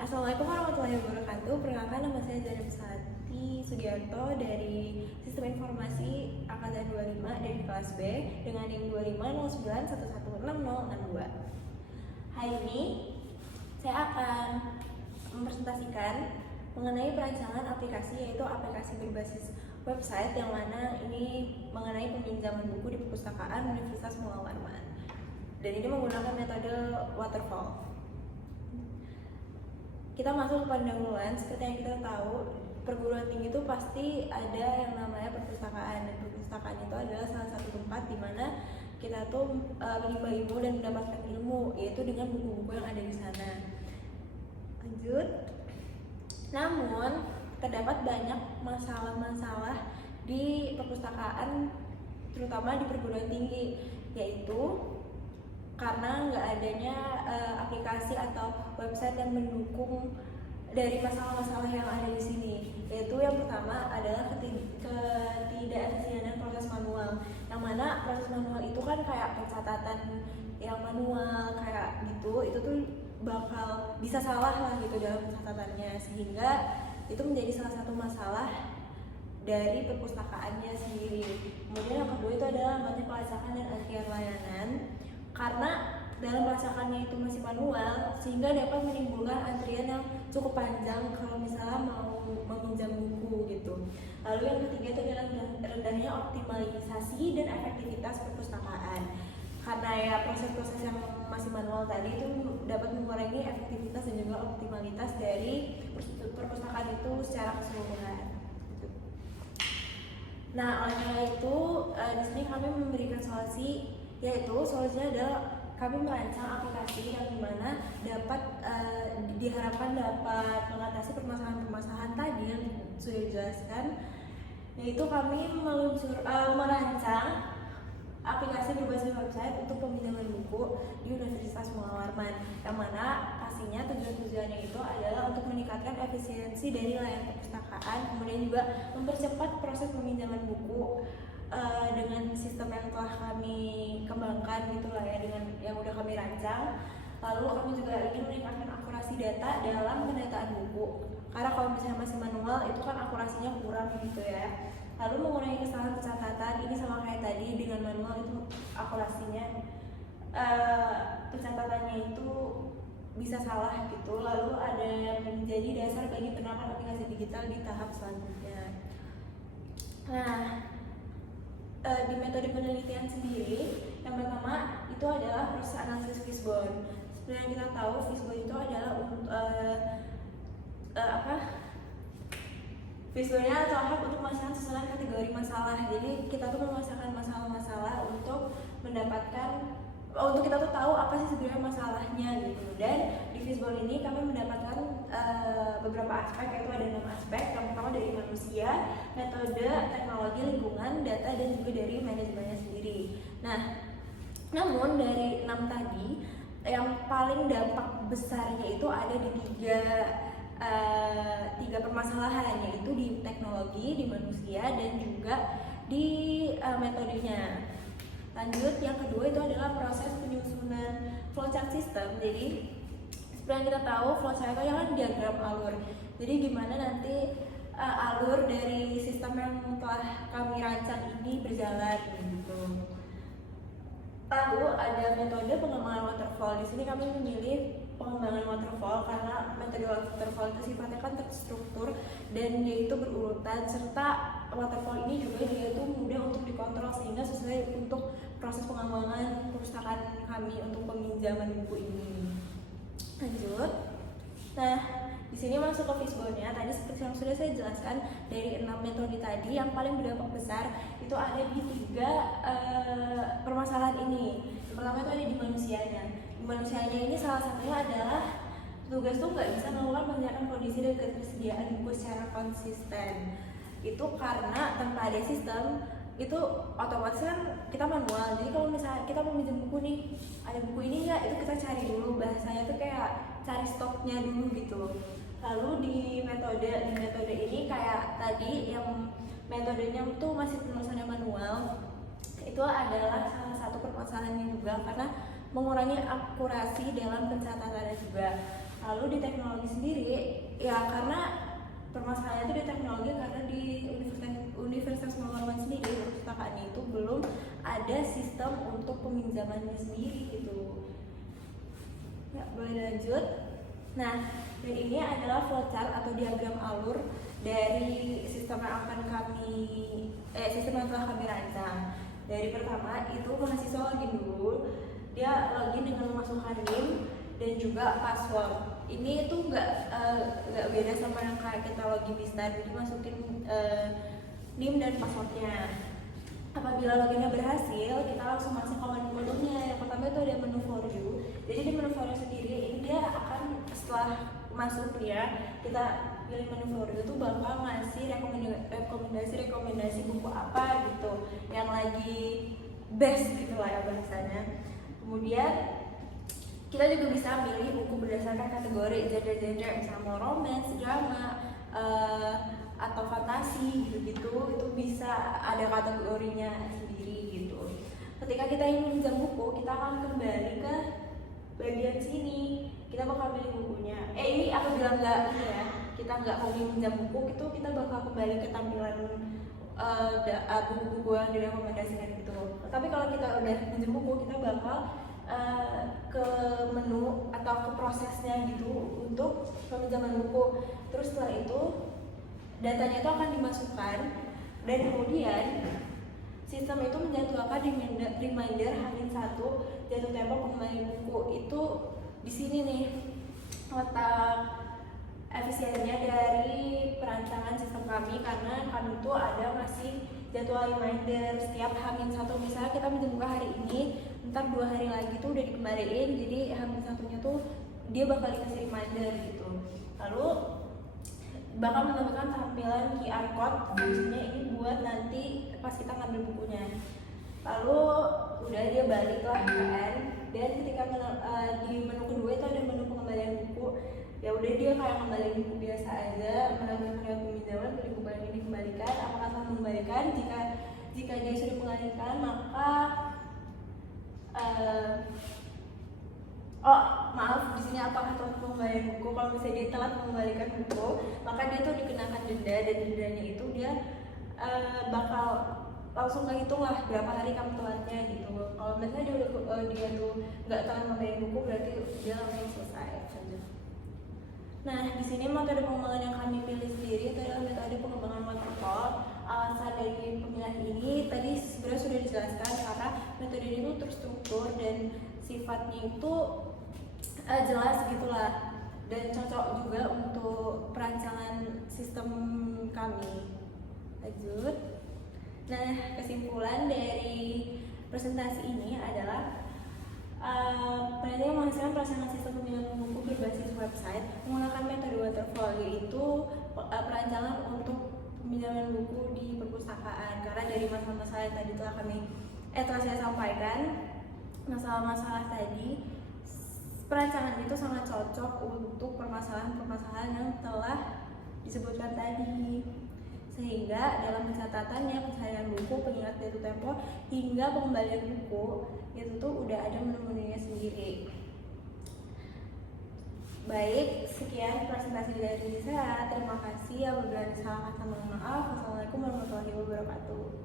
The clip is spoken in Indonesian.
Assalamualaikum warahmatullahi wabarakatuh. Perkenalkan, nama saya Zainab Sati Sugiarto dari Sistem Informasi Angkatan 25 dari kelas B dengan NIM 2509116062. Hari ini saya akan mempresentasikan mengenai perancangan aplikasi, yaitu aplikasi berbasis website yang mana ini mengenai peminjaman buku di perpustakaan Universitas Muhammad Warman. Dan ini menggunakan metode waterfall. Kita masuk ke pendahuluan. Seperti yang kita tahu, perguruan tinggi itu pasti ada yang namanya perpustakaan, dan perpustakaan itu adalah salah satu tempat di mana kita tuh menimba ilmu dan mendapatkan ilmu, yaitu dengan buku-buku yang ada di sana. Lanjut. Namun terdapat banyak masalah-masalah di perpustakaan, terutama di perguruan tinggi, yaitu karena nggak adanya aplikasi atau website yang mendukung dari masalah-masalah yang ada di sini. Yaitu yang pertama adalah ketidakefisienan proses manual, yang mana proses manual itu kan kayak pencatatan yang manual kayak gitu, itu tuh bakal bisa salah lah gitu dalam pencatatannya, sehingga itu menjadi salah satu masalah dari perpustakaannya sendiri. Kemudian yang kedua itu adalah lambatnya pelacakan dan antrian layanan, karena dalam pelacakannya itu masih manual, sehingga dapat menimbulkan antrian yang cukup panjang kalau misalnya mau meminjam buku gitu. Lalu yang ketiga itu adalah rendahnya optimalisasi dan efektivitas perpustakaan, karena ya proses-proses yang masih manual tadi itu dapat mengurangi efektivitas dan juga optimalitas dari perpustakaan itu secara keseluruhan. Nah, oleh karena itu di sini kami memberikan solusi, yaitu solusinya adalah kami merancang aplikasi yang dimana dapat diharapkan dapat mengatasi permasalahan-permasalahan tadi yang sudah dijelaskan, yaitu kami merancang aplikasi berbasis website untuk peminjaman buku di Universitas Muhammad Warman, yang mana pastinya tujuannya itu adalah untuk meningkatkan efisiensi dari layanan perpustakaan, kemudian juga mempercepat proses peminjaman buku dengan sistem yang telah kami kembangkan gitulah ya, dengan yang udah kami rancang. Lalu kami juga ingin meningkatkan akurasi data dalam pendataan buku, karena kalau misalnya masih manual itu kan akurasinya kurang gitu ya. Lalu mengurangi kesalahan pencatatan, ini sama kayak tadi, dengan manual itu akurasinya pencatatannya itu bisa salah gitu. Lalu ada yang menjadi dasar bagi penerapan aplikasi digital di tahap selanjutnya. Nah, di metode penelitian sendiri, yang pertama itu adalah proses analisis Fishbone. Seperti yang kita tahu, Fishbone itu adalah Fishbone-nya terhadap untuk memasang susunan kategori masalah. Jadi kita tuh memasangkan masalah-masalah untuk mendapatkan, untuk kita tuh tahu apa sih sebenarnya masalahnya gitu. Dan di Fishbone ini kami mendapatkan beberapa aspek, yaitu ada 6 aspek. Yang pertama dari manusia, metode, teknologi, lingkungan, data, dan juga dari manajemennya sendiri. Nah, namun dari 6 tadi, yang paling dampak besarnya itu ada di tiga permasalahan, yaitu di teknologi, di manusia, dan juga di metodenya. Lanjut, yang kedua itu adalah proses penyusunan flowchart system. Jadi seperti yang kita tahu, flowchart itu kan diagram alur. Jadi gimana nanti alur dari sistem yang telah kami rancang ini berjalan gitu. Lalu ada metode pengembangan waterfall. Di sini kami memilih pengembangan waterfall karena metode waterfall itu sifatnya kan terstruktur dan dia itu berurutan, serta waterfall ini juga dia itu mudah untuk dikontrol sehingga sesuai untuk proses pengembangan perpustakaan kami untuk peminjaman buku ini. Lanjut. Nah, di sini masuk ke Fishbone-nya. Tadi seperti yang sudah saya jelaskan, dari 6 metode tadi yang paling berdampak besar itu ada di 3 permasalahan ini. Yang pertama itu ada di manusianya. Di manusianya ini salah satunya adalah tugas tuh nggak bisa melakukan pengecekan kondisi dan ketersediaan buku secara konsisten. Itu karena tanpa ada sistem itu otomatis kan kita manual. Jadi kalau misalnya kita mau minjem buku nih, ada buku ini nggak, itu kita cari dulu, bahasanya tuh kayak cari stoknya dulu gitu. Lalu di metode ini kayak tadi yang metodenya tuh masih penulisannya manual, itu adalah salah satu permasalahannya juga karena mengurangi akurasi dalam pencatatannya juga. Lalu di teknologi sendiri karena permasalahannya itu di teknologi, karena di Universitas Muhammadiyah sendiri perpustakaan itu belum ada sistem untuk peminjamannya sendiri gitu. Ya, boleh lanjut. Nah, dan ini adalah flowchart atau diagram alur dari sistem yang telah kami rancang. Dari pertama itu mahasiswa login dulu, dia login dengan memasukkan NIM dan juga password. Ini itu nggak beda sama yang kayak kita login di Start, jadi masukin NIM dan passwordnya. Apabila loginnya berhasil, kita langsung masuk ke menu-menunya. Yang pertama itu ada menu for you. Jadi di menu for you sendiri ini dia akan setelah masuk dia, kita pilih menu for you itu bakal ngasih rekomendasi buku apa gitu yang lagi best gitu lah ya bahasanya. Kemudian kita juga bisa milih buku berdasarkan kategori genre-genre, misalnya romance, drama, atau fantasi gitu-gitu, itu bisa ada kategorinya sendiri gitu. Ketika kita ingin meminjam buku, kita akan kembali ke bagian sini, kita bakal pilih bukunya. Ini apabila kita nggak mau meminjam buku, itu kita bakal kembali ke tampilan buku-buku yang direkomendasikan gitu. Tapi kalau kita udah minjem buku, kita bakal ke menu atau ke prosesnya gitu untuk peminjaman buku. Terus setelah itu datanya itu akan dimasukkan dan kemudian sistem itu menjadwalkan reminder H-1 jatuh tempo pengembalian buku. Itu di sini nih letak efisiennya dari perancangan sistem kami, karena kami itu ada ngasih jadwal reminder setiap H-1. Misalnya kita minjem buku hari ini, ntar 2 hari lagi tuh udah dikembaliin, jadi H-1-nya tuh dia bakal dikasih reminder gitu. Lalu bakal menampilkan tampilan QR code, fungsinya ini buat nanti pas kita ngambil bukunya. Lalu udah dia balik lah kan, dan ketika di menu kedua itu ada menu pengembalian buku. Ya udah dia kayak kembaliin buku biasa aja, melakukan riwayat peminjaman, beli buku yang ini dikembalikan, apakah telah mengembalikan. Jika dia sudah mengembalikan, maka maaf, di sini apakah telah mengembalikan buku. Kalau misalnya dia telah mengembalikan buku, maka dia tuh dikenakan denda, dan dendanya itu dia bakal langsung kehitung lah berapa hari kamu telatnya gitu. Kalau misalnya dia tuh nggak telah membayar buku, berarti dia langsung selesai saja. Nah, di sini metode pengembangan yang kami pilih sendiri itu adalah metode pengembangan waterfall. Alasan dari pemilihan ini tadi sebenarnya sudah dijelaskan, karena metode ini tuh terstruktur dan sifatnya itu jelas gitulah, dan cocok juga untuk perancangan sistem kami. Lanjut. Nah, kesimpulan dari presentasi ini adalah penelitian menghasilkan perancangan sistem pemilihan buku berbasis website menggunakan metode waterfall, yaitu perancangan untuk peminjaman buku di perpustakaan. Karena dari masalah-masalah yang tadi telah saya sampaikan, masalah-masalah tadi, perancangan itu sangat cocok untuk permasalahan-permasalahan yang telah disebutkan tadi. Sehingga dalam pencatatannya, pencarian buku, pengingat jatuh tempo, hingga pengembalian buku itu tuh udah ada menu-menunya sendiri. Baik, sekian presentasi dari saya. Terima kasih. Apabila ada salah kata, mohon maaf. Wassalamualaikum warahmatullahi wabarakatuh.